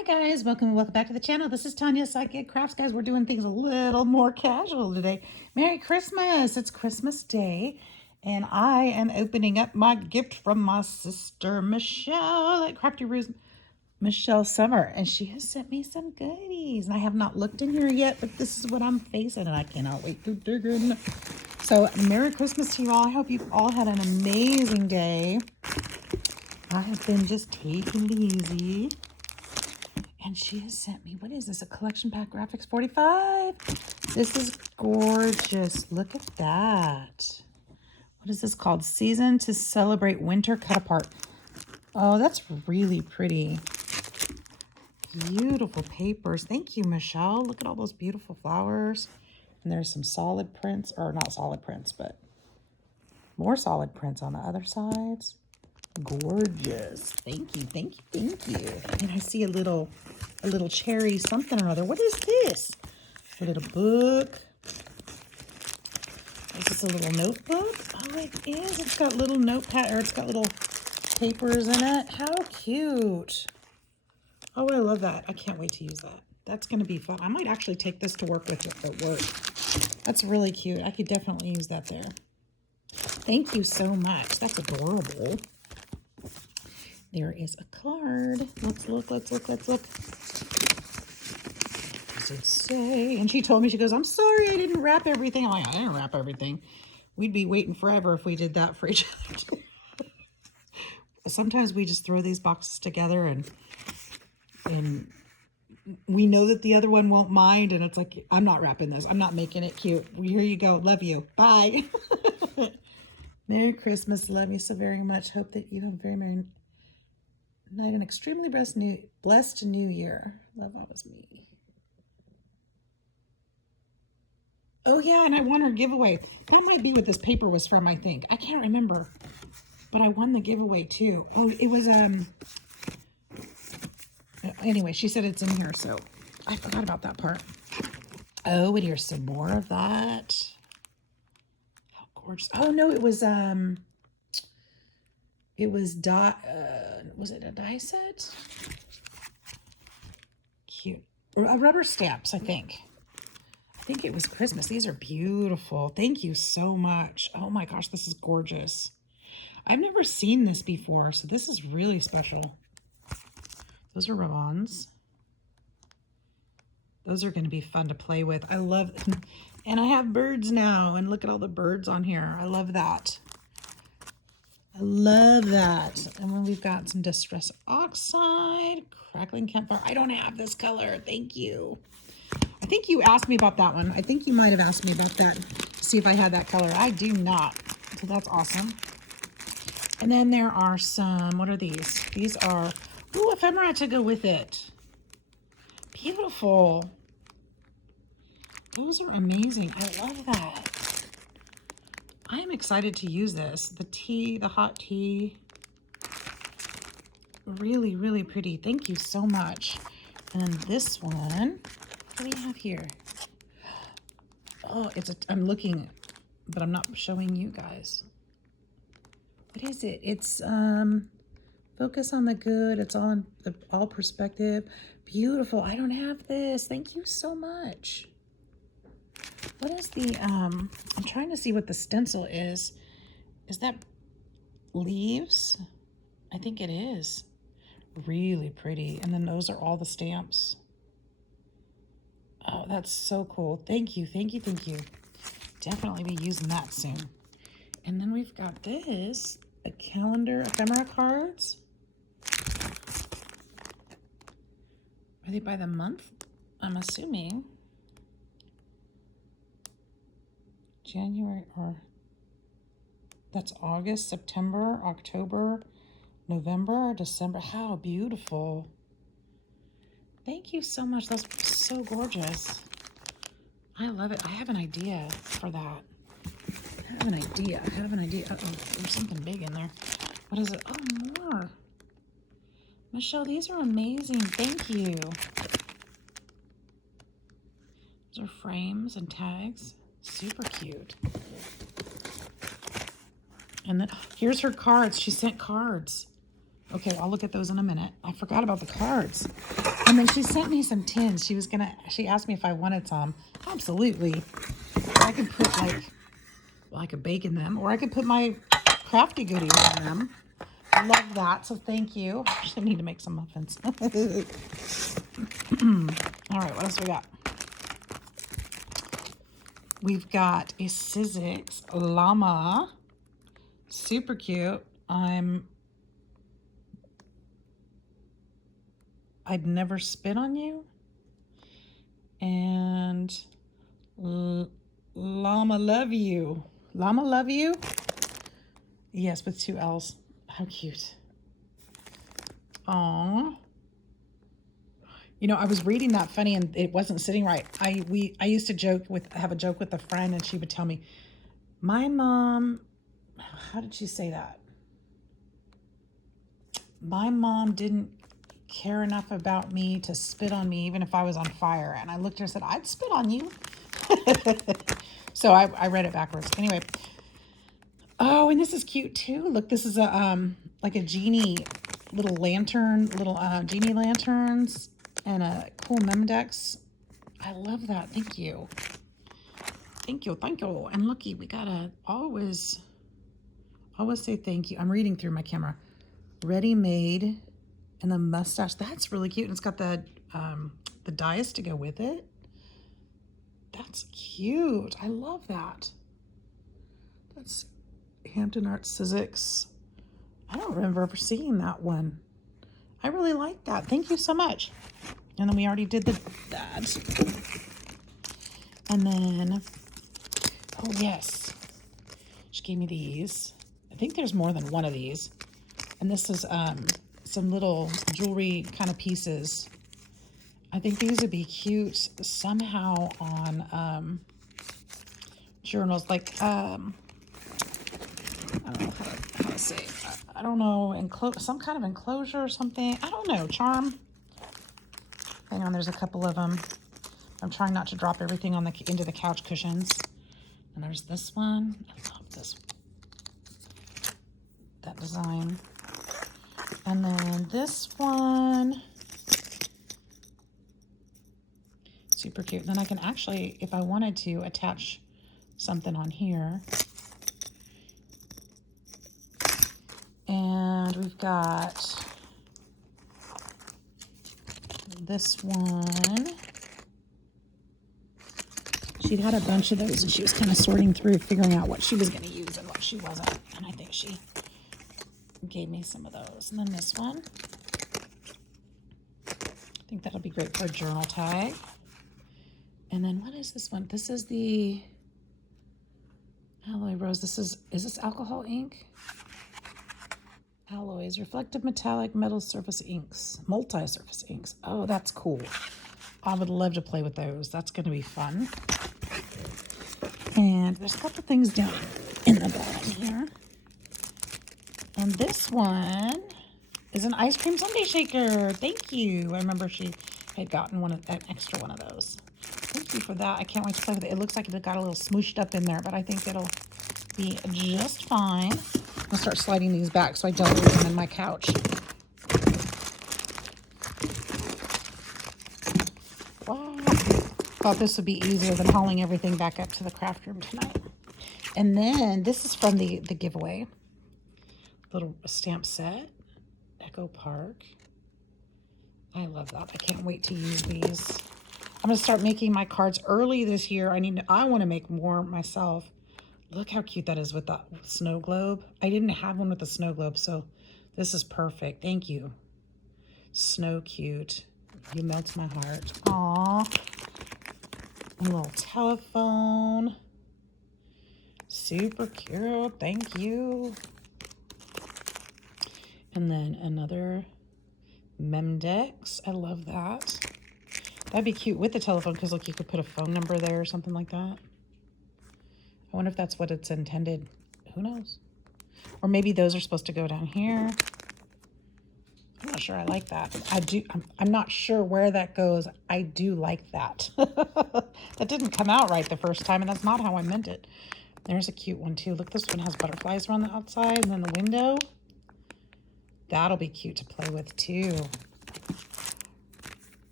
Hi guys, welcome back to the channel. This is Tanya Sidegigcrafts. Guys, we're doing things a little more casual today. Merry Christmas! It's Christmas Day, and I am opening up my gift from my sister Michelle at Crafty Roots, Michelle Summer, and she has sent me some goodies. And I have not looked in here yet, but this is what I'm facing, and I cannot wait to dig in. So, Merry Christmas to you all. I hope you've all had an amazing day. I have been just taking it easy. And she has sent me, what is this? A collection pack graphics 45. This is gorgeous. Look at that. What is this called? Season to Celebrate Winter Cut Apart. Oh, that's really pretty. Beautiful papers. Thank you, Michelle. Look at all those beautiful flowers. And there's some solid prints, or not solid prints, but more solid prints on the other sides. Gorgeous. Thank you, thank you, thank you. And I see a little cherry something or other. What is this? A little book. Is this a little notebook? Oh, it is. It's got little notepad, or it's got little papers in it. How cute. Oh, I love that. I can't wait to use that. That's going to be fun. I might actually take this to work with it at work. That's really cute. I could definitely use that there. Thank you so much. That's adorable. There is a card. Let's look. What does it say? And she told me, she goes, I'm sorry I didn't wrap everything. I'm like, I didn't wrap everything. We'd be waiting forever if we did that for each other. Sometimes we just throw these boxes together and we know that the other one won't mind. And it's like, I'm not wrapping this. I'm not making it cute. Here you go. Love you. Bye. Merry Christmas. Love you so very much. Hope that you have a very merry night, an extremely blessed new year. Love, that was me. Oh yeah, and I won her giveaway. That might be what this paper was from, I think. I can't remember. But I won the giveaway too. Oh, it was anyway, she said it's in here, so I forgot about that part. Oh, and here's some more of that. How gorgeous. Oh no, it was was it a die set? Cute. Rubber stamps, I think. I think it was Christmas. These are beautiful. Thank you so much. Oh my gosh, this is gorgeous. I've never seen this before, so this is really special. Those are rub-ons. Those are going to be fun to play with. I love them. And I have birds now, and look at all the birds on here. I love that. I love that. And then we've got some Distress Oxide, Crackling Campfire. I don't have this color. Thank you. I think you asked me about that one. I think you might have asked me about that. See if I had that color. I do not. So that's awesome. And then there are some, what are these? These are, ooh, ephemera to go with it. Beautiful. Those are amazing. I love that. I am excited to use this. The tea, the hot tea. Really, really pretty. Thank you so much. And this one, what do we have here? Oh, I'm looking, but I'm not showing you guys. What is it? It's focus on the good. It's all perspective. Beautiful. I don't have this. Thank you so much. What is the I'm trying to see what the stencil is. Is that leaves? I think it is. Really pretty. And then those are all the stamps. Oh, that's so cool. Thank you. Thank you. Thank you. Definitely be using that soon. And then we've got this, a calendar, ephemera cards. Are they by the month? I'm assuming. January, or that's August, September, October, November, December. How beautiful. Thank you so much. That's so gorgeous. I love it. I have an idea for that. I have an idea. Uh-oh, there's something big in there. What is it? Oh, more. Michelle, these are amazing. Thank you. Those are frames and tags. Super cute. And then here's her cards. She sent cards. Okay, I'll look at those in a minute. I forgot about the cards. And then she sent me some tins. She asked me if I wanted some. Absolutely. I could put I could bake in them, or I could put my crafty goodies in them. I love that, so thank you. I actually need to make some muffins. All right, what else we got? We've got a Sidegigcrafts llama. Super cute. I'd never spit on you. And llama love you. Llama love you? Yes, with 2 L's. How cute. Aww. You know, I was reading that funny and it wasn't sitting right. I used to have a joke with a friend, and she would tell me, my mom, how did she say that? My mom didn't care enough about me to spit on me even if I was on fire. And I looked at her and said, I'd spit on you. So I read it backwards. Anyway. Oh, and this is cute too. Look, this is a like a genie little lantern, genie lanterns, and a cool Memdex. I love that. Thank you. Thank you. Thank you. And looky, we gotta always say thank you. I'm reading through my camera. Ready made, and the mustache. That's really cute. And it's got the dies to go with it. That's cute. I love that. That's Hampton Art Sidegigcrafts. I don't remember ever seeing that one. I really like that. Thank you so much. And then we already did that. And then, oh yes, she gave me these. I think there's more than one of these. And this is some little jewelry kind of pieces. I think these would be cute somehow on journals, like I don't know how to say it. I don't know, some kind of enclosure or something. I don't know, charm. Hang on, there's a couple of them. I'm trying not to drop everything into the couch cushions. And there's this one. I love this. That design. And then this one. Super cute. Then I can actually, if I wanted to, attach something on here. And we've got this one. She'd had a bunch of those, and she was kind of sorting through, figuring out what she was going to use and what she wasn't. And I think she gave me some of those. And then this one. I think that'll be great for a journal tag. And then what is this one? This is the Alloy Rose. Is this alcohol ink? Alloys, reflective metallic metal surface inks, multi-surface inks. Oh, that's cool. I would love to play with those. That's going to be fun. And there's a couple things down in the bottom here. And this one is an ice cream sundae shaker. Thank you. I remember she had gotten an extra one of those. Thank you for that. I can't wait to play with it. It looks like it got a little smooshed up in there, but I think it'll be just fine. I'll start sliding these back so I don't lose them in my couch. Wow. Thought this would be easier than hauling everything back up to the craft room tonight. And then this is from the giveaway. Little stamp set. Echo Park. I love that. I can't wait to use these. I'm going to start making my cards early this year. I want to make more myself. Look how cute that is with the snow globe. I didn't have one with the snow globe, so this is perfect. Thank you. Snow cute. You melt my heart. Aw. A little telephone. Super cute. Thank you. And then another Memdex. I love that. That'd be cute with the telephone because, look, you could put a phone number there or something like that. I wonder if that's what it's intended. Who knows? Or maybe those are supposed to go down here. I'm not sure I like that. I'm not sure where that goes. I do like that. That didn't come out right the first time, and that's not how I meant it. There's a cute one, too. Look, this one has butterflies around the outside, and then the window. That'll be cute to play with too.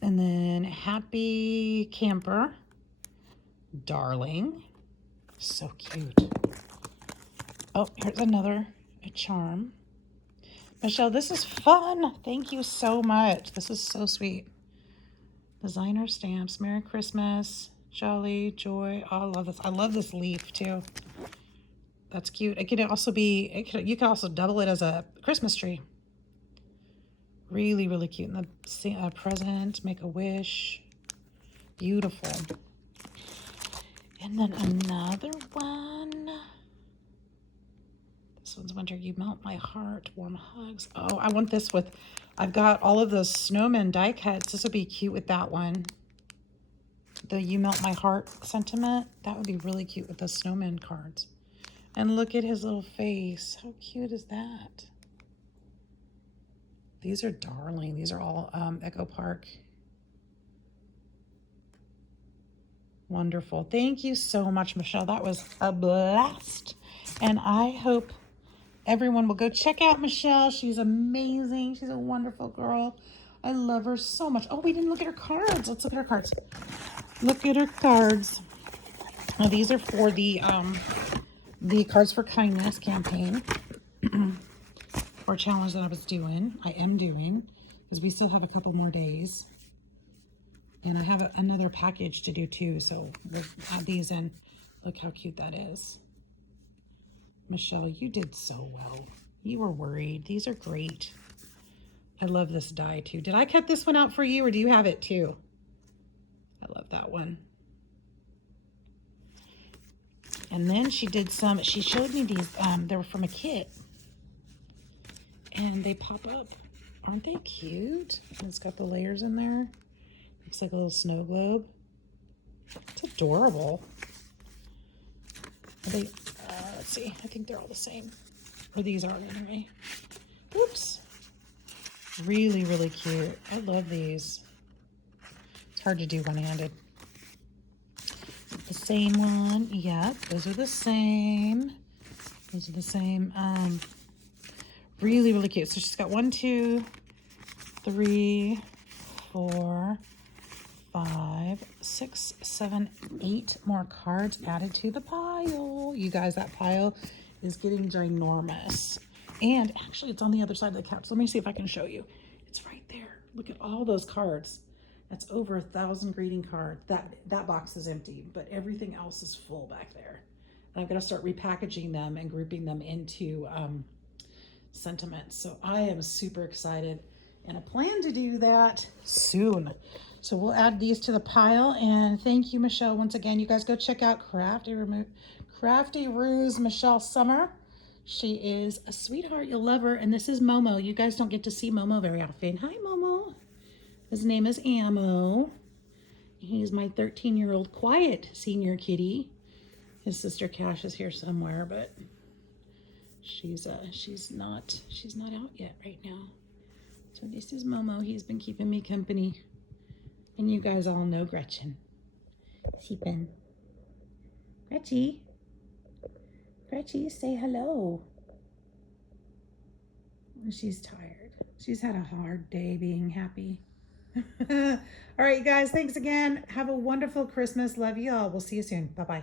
And then Happy Camper. Darling. So cute. Oh, here's another a charm. Michelle, this is fun. Thank you so much. This is so sweet. Designer stamps. Merry Christmas. Jolly, joy. Oh, I love this. I love this leaf too. That's cute. It could also be, you could also double it as a Christmas tree. Really, really cute. And the present, make a wish. Beautiful. And then another one. This one's winter. You melt my heart. Warm hugs. Oh, I want this with, I've got all of those snowmen die cuts. This would be cute with that one. The you melt my heart sentiment. That would be really cute with those snowman cards. And look at his little face. How cute is that? These are darling. These are all Echo Park. Wonderful. Thank you so much, Michelle. That was a blast. And I hope everyone will go check out Michelle. She's amazing. She's a wonderful girl. I love her so much. Oh, we didn't look at her cards. Let's look at her cards. Look at her cards. Now, these are for the Cards for Kindness campaign or challenge that I am doing, because we still have a couple more days. And I have another package to do too, so we'll add these in. Look how cute that is. Michelle, you did so well. You were worried. These are great. I love this die too. Did I cut this one out for you, or do you have it too? I love that one. And then she did some, she showed me these, they were from a kit. And they pop up. Aren't they cute? And it's got the layers in there. Looks like a little snow globe. It's adorable. Are they, let's see, I think they're all the same. Or these are anyway. Whoops. Really, really cute. I love these. It's hard to do one-handed. The same one. Yep, those are the same. Those are the same. Really, really cute. So she's got 1, 2, 3, 4, 5, 6, 7, 8 more cards added to the pile. You guys, that pile is getting ginormous. And actually, it's on the other side of the couch. Let me see if I can show you. It's right there. Look at all those cards. That's over 1,000 greeting cards. That box is empty, but everything else is full back there. And I've got to start repackaging them and grouping them into sentiments. So I am super excited, and I plan to do that soon. So we'll add these to the pile. And thank you, Michelle, once again. You guys go check out Crafty Ruse Michelle Summer. She is a sweetheart. You'll love her. And this is Momo. You guys don't get to see Momo very often. Hi, Momo. His name is Ammo. He's my 13-year-old quiet senior kitty. His sister Cash is here somewhere, but she's not out yet right now. So this is Momo. He's been keeping me company. And you guys all know Gretchen. Sheepin. Gretchy. Gretchy, say hello. She's tired. She's had a hard day being happy. All right, you guys, thanks again. Have a wonderful Christmas. Love you all. We'll see you soon. Bye-bye.